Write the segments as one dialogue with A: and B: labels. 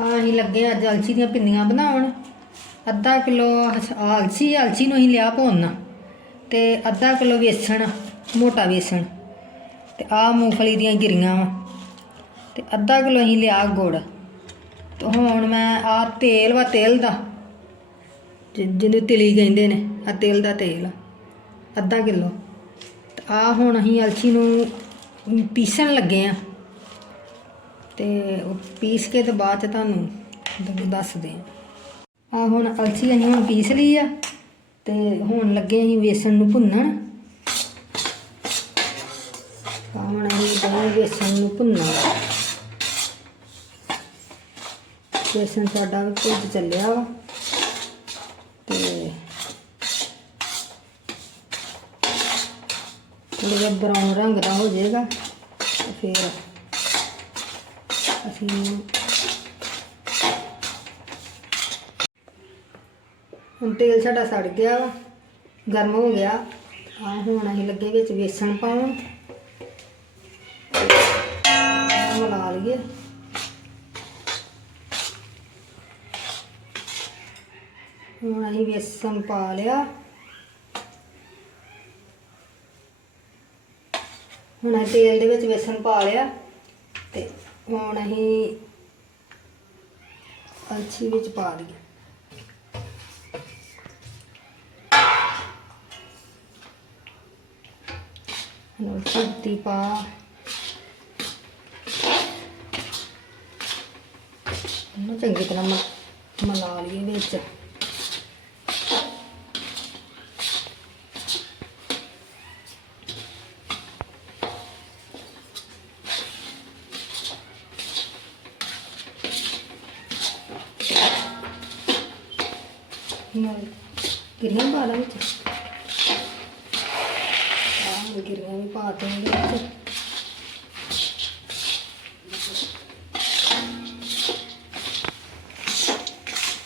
A: ਆ ਅਸੀਂ ਲੱਗੇ ਅੱਜ ਅਲਸੀ ਦੀਆਂ ਪਿੰਨੀਆਂ ਬਣਾਉਣ। ਅੱਧਾ ਕਿਲੋ ਅਲਸੀ ਅਲਸੀ ਨੂੰ ਅਸੀਂ ਲਿਆ ਭੁੰਨ। ਤੇ ਅੱਧਾ ਕਿਲੋ ਵੇਸਣ, ਮੋਟਾ ਵੇਸਣ। ਤੇ ਆ ਮੂੰਗਫਲੀ ਦੀਆਂ ਗਿਰੀਆਂ ਵਾ। ਤੇ ਅੱਧਾ ਕਿਲੋ ਅਸੀਂ ਲਿਆ ਗੁੜ। ਤੇ ਹੁਣ ਮੈਂ ਆ ਤੇਲ ਵਾ, ਤੇਲ ਦਾ। ਜਿ- ਜਿਹਨੂੰ ਤਿਲੀ ਕਹਿੰਦੇ ਨੇ ਆ ਤੇਲ ਦਾ ਤੇਲ। ਅੱਧਾ ਕਿਲੋ। ਤੇ ਆ ਹੁਣ ਅਸੀਂ ਅਲਸੀ ਨੂੰ ਪੀਸਣ ਲੱਗੇ ਆ। ਤੇ ਉਹ ਪੀਸ ਕੇ ਤੇ ਬਾਅਦ ਚ ਤੁਹਾਨੂੰ ਦ- ਦੱਸਦੇ ਆ। ਆ ਹੁਣ ਅਲਸੀ ਅਸੀਂ ਹੁਣ ਪੀਸ ਲਈ ਆ ਤੇ ਹੁਣ ਲੱਗੇ ਅਸੀਂ ਵੇਸਣ ਨੂੰ ਭੁੰਨਣ। ਹੁਣ ਅਸੀਂ ਦਹੀਂ ਵੇਸਣ ਨੂੰ ਭੁੰਨਣਾ। ਵੇਸਣ ਸਾਡਾ ਵੀ ਭੁੱਜ ਚੱਲਿਆ ਵਾ ਤੇ ਥੋੜਾ ਜਿਹਾ ਬਰਾਊਨ ਰੰਗ ਦਾ ਹੋ ਜਾਏਗਾ ਫਿਰ ਅਸੀਂ ਹੁਣ ਤੇਲ ਸਾਡਾ ਸੜ ਗਿਆ ਵਾ, ਗਰਮ ਹੋ ਗਿਆ। ਆ ਹੁਣ ਅਸੀਂ ਲੱਗੇ ਵਿੱਚ ਵੇਸਣ ਪਾਉਣ। ਆਹ ਮਿਲਾ ਲਈਏ। ਹੁਣ ਅਸੀਂ ਵੇਸਣ ਪਾ ਲਿਆ। ਹੁਣ ਅਸੀਂ ਤੇਲ ਦੇ ਵਿੱਚ ਵੇਸਣ ਪਾ ਲਿਆ ਤੇ ਹੁਣ ਅਸੀਂ ਅਲਚੀ ਵਿੱਚ ਪਾ ਦਈਏ। ਹੁਣ ਚਿੱਤੀ ਪਾ। ਇਹਨੂੰ ਚੰਗੀ ਤਰ੍ਹਾਂ ਮ- ਮਿਲਾ ਲਈਏ ਵਿੱਚ। ਨਾਲ ਗਿਰੀਆਂ ਪਾ ਲਾਂ ਵਿੱਚ। ਆਹ ਗਿਰੀਆਂ ਵੀ ਪਾ ਦੇਂਗੇ ਵਿੱਚ।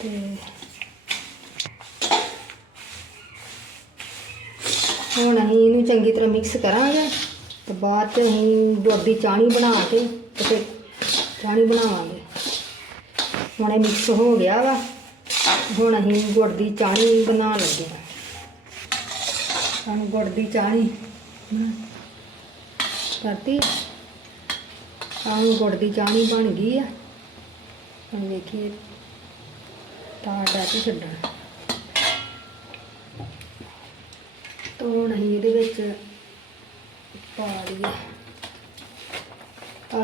A: ਤੇ ਹੁਣ ਅਸੀਂ ਇਹਨੂੰ ਚੰਗੀ ਤਰ੍ਹਾਂ ਮਿਕਸ ਕਰਾਂਗੇ ਤੇ ਬਾਅਦ ਚ ਅਸੀਂ ਦੁੱਧ ਦੀ ਚਾਣੀ ਬਣਾ ਕੇ ਤੇ ਫਿਰ ਚਾਣੀ ਬਣਾਵਾਂਗੇ। ਹੁਣ ਇਹ ਮਿਕਸ ਹੋ ਗਿਆ ਵਾ। ਹੁਣ ਅਸੀਂ ਗੁੜ ਦੀ ਚਾਹਣੀ ਬਣਾਉਣ ਲੱਗੇ। ਹਾਂ ਸਾਨੂੰ ਗੁੜ ਦੀ ਚਾਹਣੀ ਕਰਤੀ ਆਹ ਗੁੜ ਦੀ ਚਾਹਣੀ ਬਣ ਗਈ ਆ। ਹੁਣ ਵੇਖੀਏ ਤਾਂ ਡਾਟੀ ਛੱਡਣਾ। ਤੋਂ ਹੁਣ ਅਸੀਂ ਇਹਦੇ ਵਿੱਚ ਪਾ ਲਈਏ।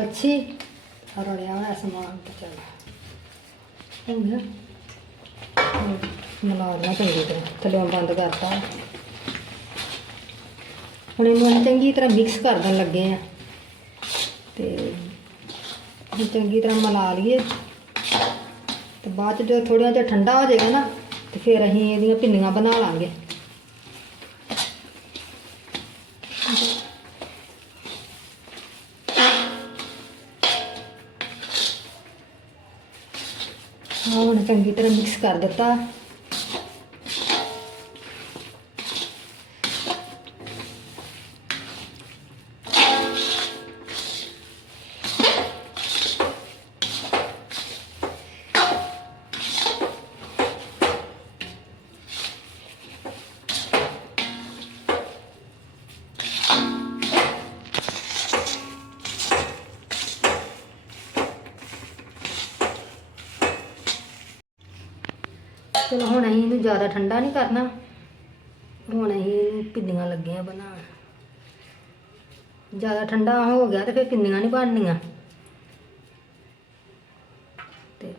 A: ਅੱਛੀ। ਰਲਿਆ ਹੋਇਆ ਸਮਾਨ ਤੇ ਚੱਲ। ਹੁਣ ਮਿਲਾ ਦੇਣਾ ਚੰਗੀ ਤਰ੍ਹਾਂ। ਥੱਲੇ ਬੰਦ ਕਰਤਾ। ਹੁਣ ਇਹਨੂੰ ਅਸੀਂ ਚੰਗੀ ਤਰ੍ਹਾਂ ਮਿਕਸ ਕਰ ਦੇਣ ਲੱਗੇ ਆ। ਤੇ ਹੁਣ ਚੰਗੀ ਤਰ੍ਹਾਂ ਮਿਲਾ ਲਈਏ। ਤੇ ਬਾਅਦ ਚ ਜਦੋਂ ਥੋੜ੍ਹਾ ਜਿਹਾ ਠੰਡਾ ਹੋ ਜਾਏਗਾ ਨਾ, ਤੇ ਫਿਰ ਅਸੀਂ ਇਹਦੀਆਂ ਪਿੰਨੀਆਂ ਬਣਾ ਲਾਂਗੇ। ਹੁਣ ਚੰਗੀ ਤਰ੍ਹਾਂ ਮਿਕਸ ਕਰ ਦਿੱਤਾ। ਚਲੋ ਹੁਣ ਅਸੀਂ ਇਹਨੂੰ ਜ਼ਿਆਦਾ ਠੰਡਾ ਨਹੀਂ ਕਰਨਾ। ਹੁਣ ਅਸੀਂ ਇਹਨੂੰ ਪਿੰਨੀਆਂ ਲੱਗੇ ਆ ਬਣਾਉਣ। ਜ਼ਿਆਦਾ ਠੰਡਾ ਹੋ ਗਿਆ ਤੇ ਫਿਰ ਪਿੰਨੀਆਂ ਨਹੀਂ ਬਣਨੀਆਂ। ਤੇ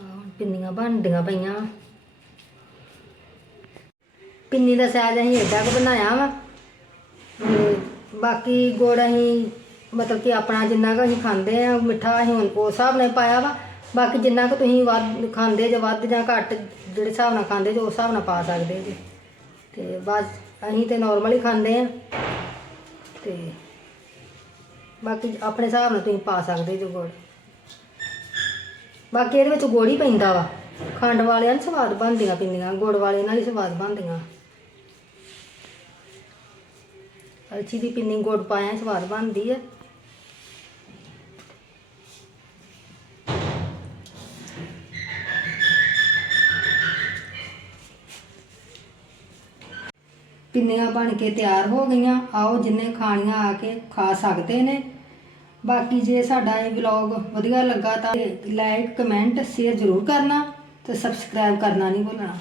A: ਆਹ ਪਿੰਨੀਆਂ ਬਣਦੀਆਂ ਪਈਆਂ। ਪਿੰਨੀ ਦਾ ਸਾਈਜ਼ ਅਸੀਂ ਏਡਾ ਕੁ ਬਣਾਇਆ ਵਾ। ਬਾਕੀ ਗੁੜ ਅਸੀਂ ਮਤਲਬ ਕਿ ਆਪਣਾ ਜਿੰਨਾ ਕੁ ਅਸੀਂ ਖਾਂਦੇ ਆ, ਮਿੱਠਾ ਅਸੀਂ ਹੁਣ ਉਸ ਹਿਸਾਬ ਨਾਲ ਪਾਇਆ ਵਾ। ਬਾਕੀ ਜਿੰਨਾ ਕੁ ਤੁਸੀਂ ਵੱਧ ਖਾਂਦੇ ਜਾਂ, ਵੱਧ ਜਾਂ ਘੱਟ ਜਿਹੜੇ ਹਿਸਾਬ ਨਾਲ ਖਾਂਦੇ ਜੇ, ਉਸ ਹਿਸਾਬ ਨਾਲ ਪਾ ਸਕਦੇ ਜੀ। ਤੇ ਬਸ ਅਸੀਂ ਤੇ ਨਾਰਮਲ ਹੀ ਖਾਂਦੇ ਆ। ਤੇ ਬਾਕੀ ਆਪਣੇ ਹਿਸਾਬ ਨਾਲ ਤੁਸੀਂ ਪਾ ਸਕਦੇ ਜੋ ਗੁੜ ਬਾਕੀ ਇਹਦੇ ਵਿੱਚ ਗੁੜ ਹੀ ਪੈਂਦਾ ਵਾ। ਖੰਡ ਵਾਲਿਆਂ ਨੂੰ ਸਵਾਦ ਬਣਦੀਆਂ ਪਿੰਨੀਆਂ, ਗੁੜ ਵਾਲੇ ਨਾਲ ਹੀ ਸਵਾਦ ਬਣਦੀਆਂ। ਅਲਚੀ ਦੀ ਪਿੰਨੀ ਗੁੜ ਪਾਇਆ ਸਵਾਦ ਬਣਦੀ ਹੈ ਪਿੰਨੀਆਂ ਬਣ ਕੇ ਤਿਆਰ ਹੋ ਗਈਆਂ, ਆਓ ਜਿੰਨੇ ਖਾਣੀਆਂ ਆ ਕੇ ਖਾ ਸਕਦੇ ਨੇ। ਬਾਕੀ ਜੇ ਸਾਡਾ ਇਹ ਵਲੌਗ ਵਧੀਆ ਲੱਗਾ ਤਾਂ ਲਾਈਕ, ਕਮੈਂਟ ਸ਼ੇਅਰ ਜ਼ਰੂਰ ਕਰਨਾ ਤੇ ਸਬਸਕ੍ਰਾਈਬ ਕਰਨਾ ਨਹੀਂ ਭੁੱਲਣਾ।